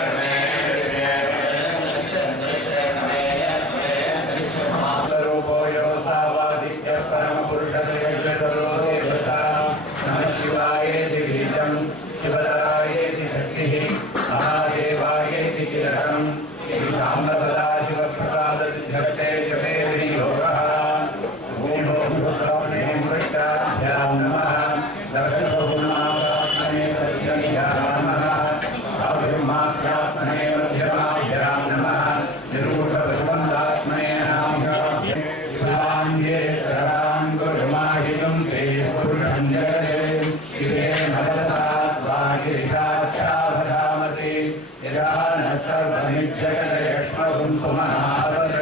Amen. सर्वमिज्जगदयक्ष्मगुं सुमनासत्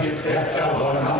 vida é agora.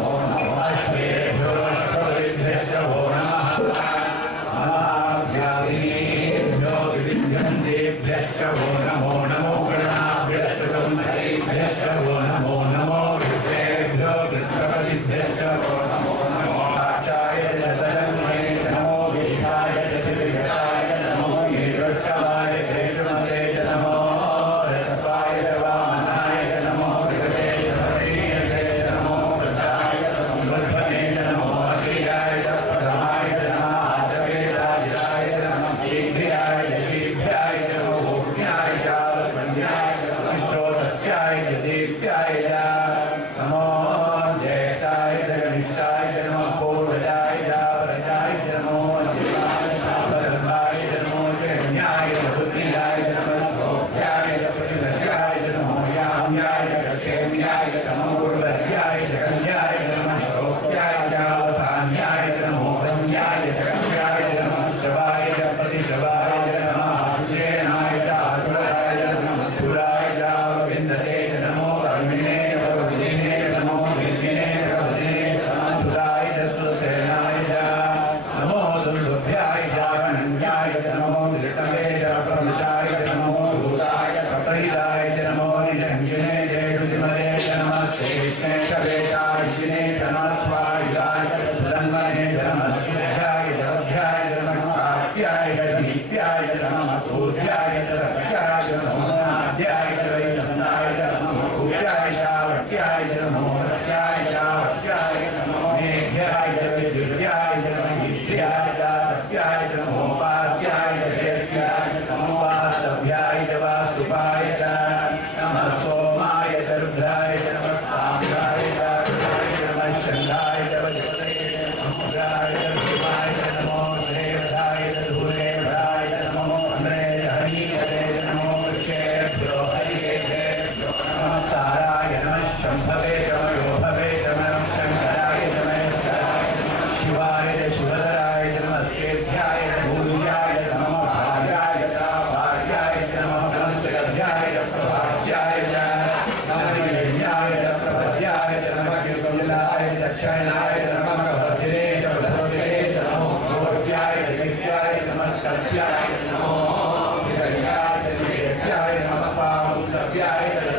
ಆಗಿದೆ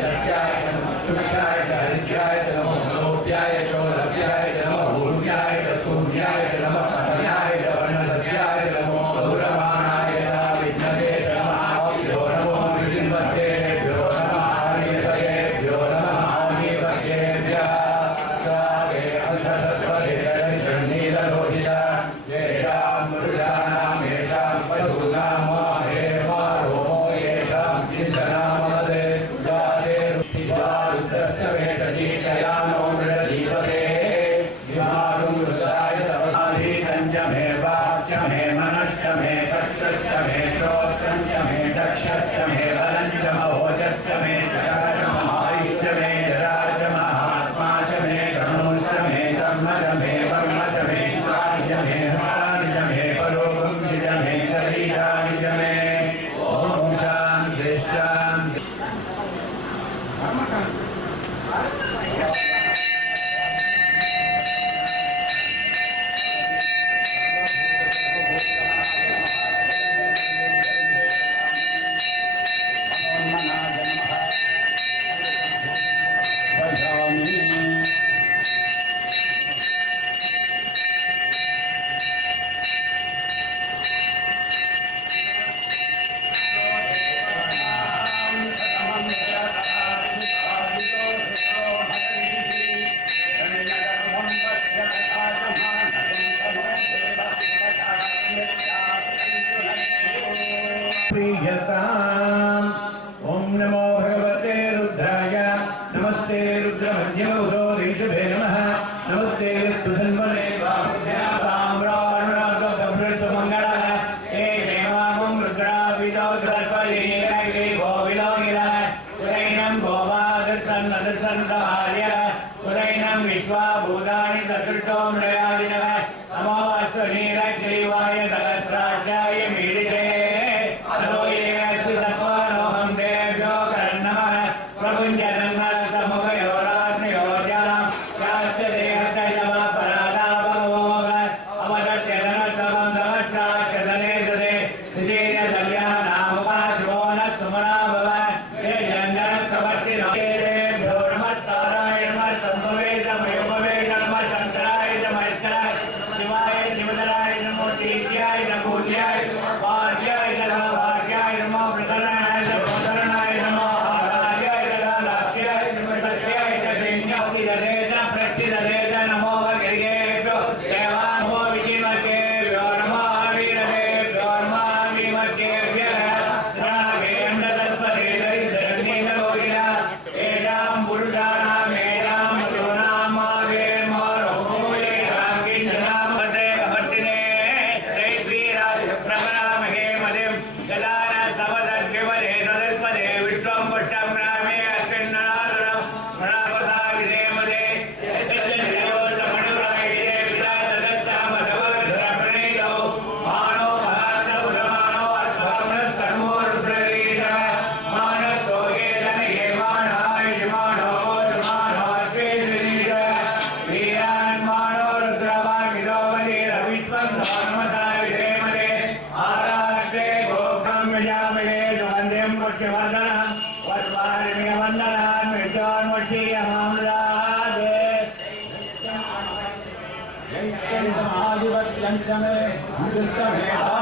ಆಶ್ಚರ್ಯ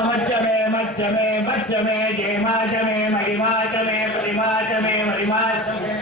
मच्चमे मज्जमे मच्चमे जयमाचमे महिमाचमे परिमाचमे महिमाचमे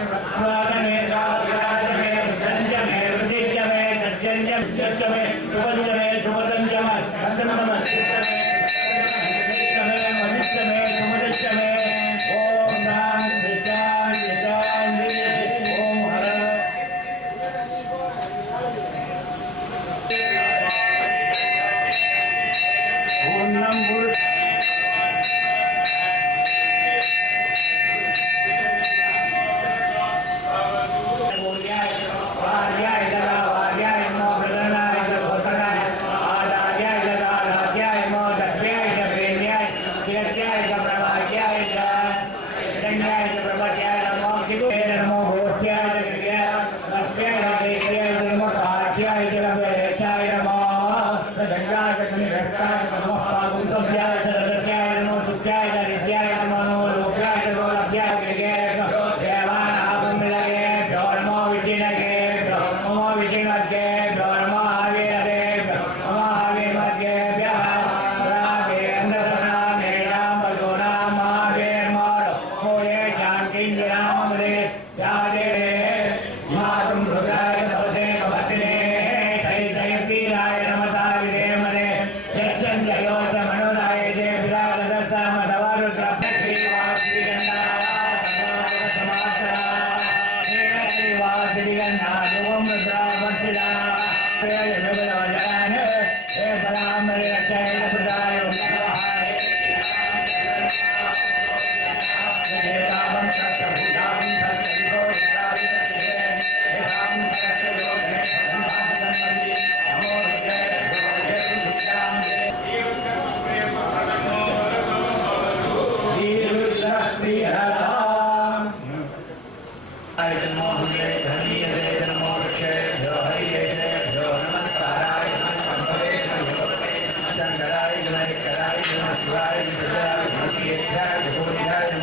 Thank you.